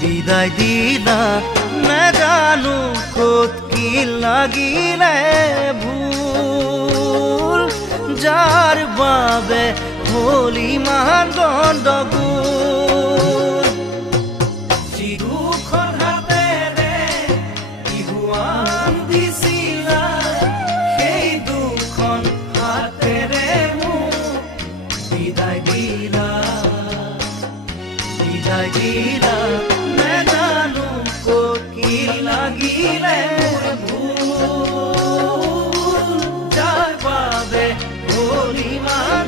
বিদায় দিলা নাজানো ক'ত কি লাগিলে ভুল যাৰ বাবে হ'ল ইমান গণ্ডগোল যিখন হাতেৰে বিহুৱান দিছিলা সেই দুখন হাতেৰে মোক বিদায় দিলা নাজানো ক'ত কি লাগিলে ভুল যাৰ বাবে হ'ল ইমান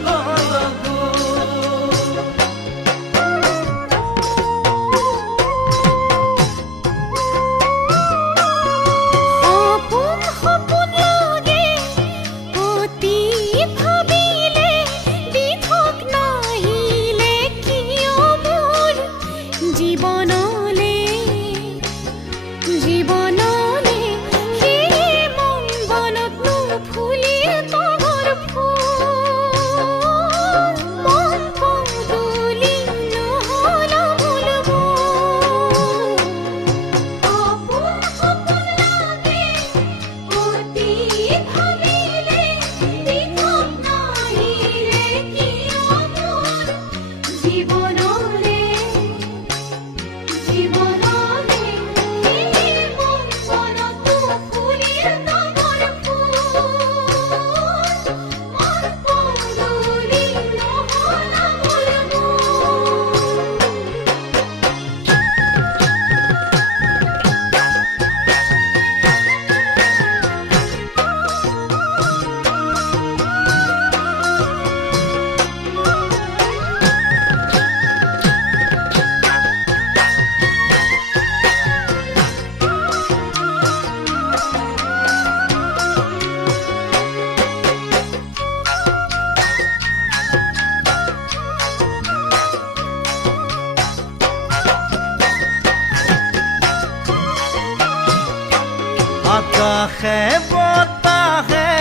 আকাশে বতাহে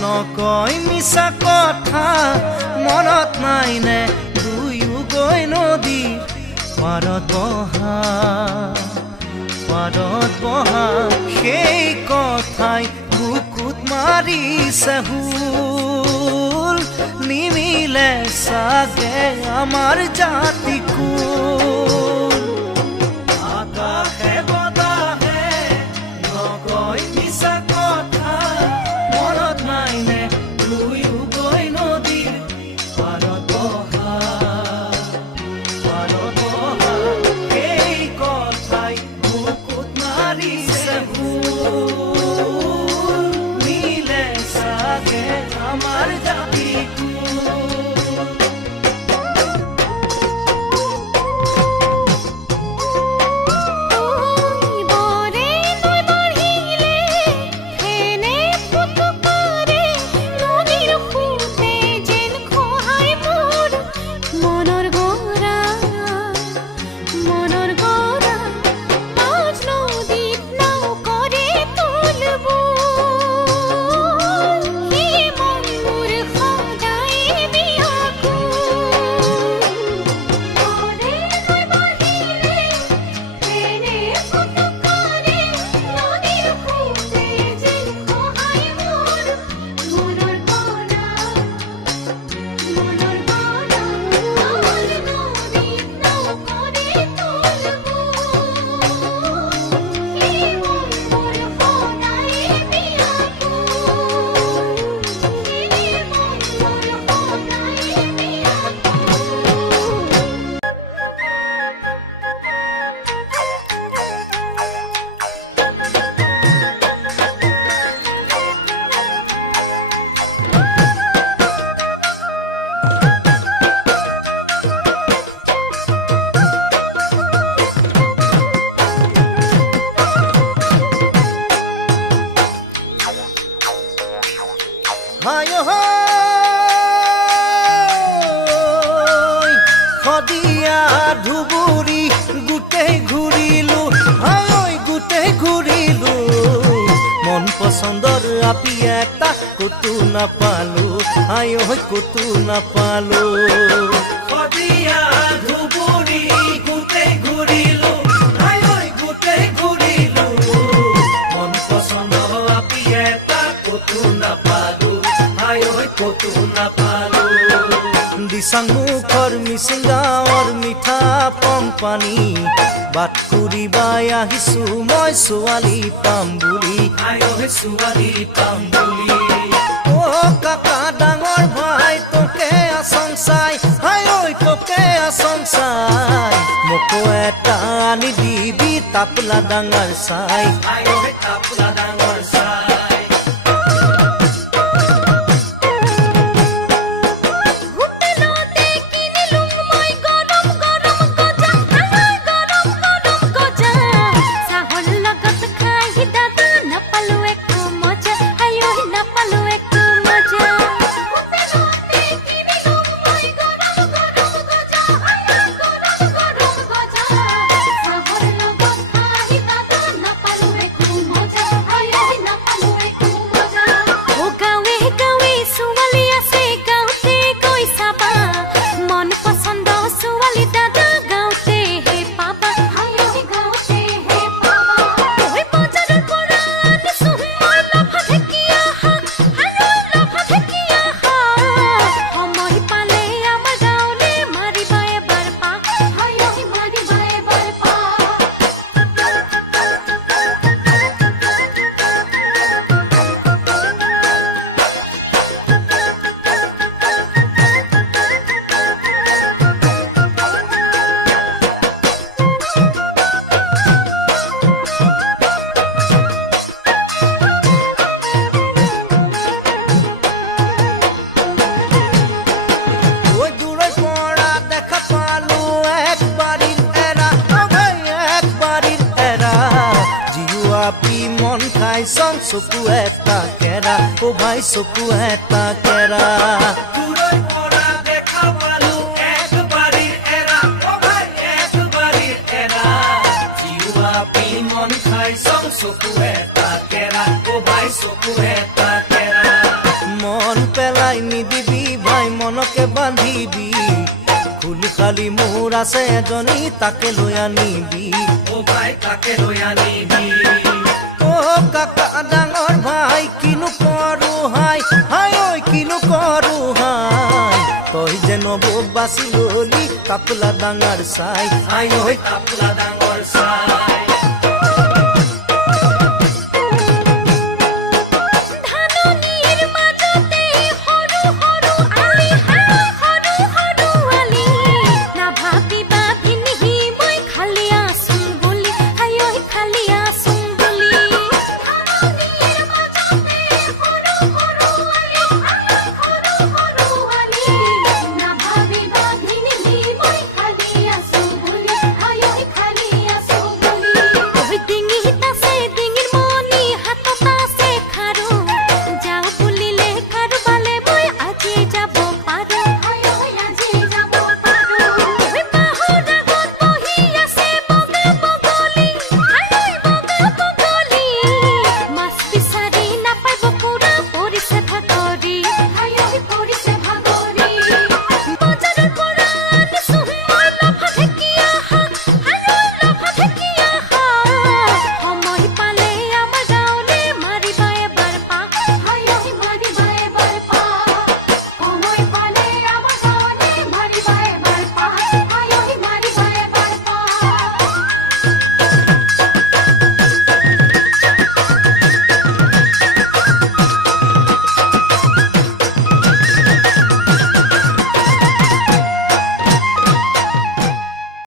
নকয় মিছা কথা মনত নাইনে দুয়ো গৈ নদী পাৰত বহা সেই কথাই বুকুত মাৰিছে হুল নিমিলে চাগে আমাৰ জাতিকুল আকাশে বতাহে নকয় মিছা কথা মনত নাইনে দুয়ো গৈ নদীৰ পাৰত বহা সেই কথাই বুকুত মাৰিছে হুল মিলে চাগে আমাৰ জাতিকুল সদিয়া ধুবুৰী গোটেই ঘূৰিলো মন পচন্দৰ আপি এটা ক'তো নাপালো ক'তো নাপালো সদিয়া পং পানী বাট ফুৰিবাই আহিছো মই ছোৱালী পাম বুলি ছোৱালী পাম বুলি ও কাকা ডাঙৰ ভাই তোকে আসং চাই হাই ঐ তোকে আসং চাই মোকো এটা আনি দিবি তাপলা ডাঙৰ চাই তাপলা ডাঙৰ চাই মন খাই সং চকু এটা কেৰা ও ভাই চকু এটা কেৰা দূৰৈ পৰা দেখা পালো একবাৰি এৰা ও ভাই একবাৰি এৰা জিৱা পি মন খাই সং চকু এটা কেৰা ও ভাই চকু এটা কেৰা মন পেলাই নিদিবি ভাই মনকে বান্ধিবি খুলি খালি মোৰ আছে এজনী তাকে লৈ আনিবি ও ভাই তাকে লৈ আনিবি কাকা ডাঙৰ ভাই কিনো কৰো হাই হাই ঐ কিনো কৰো হাই তই যে নবক বাচি ললি তাপলা ডাঙৰ চাই হাই ঐ তাপলা ডাঙৰ চাই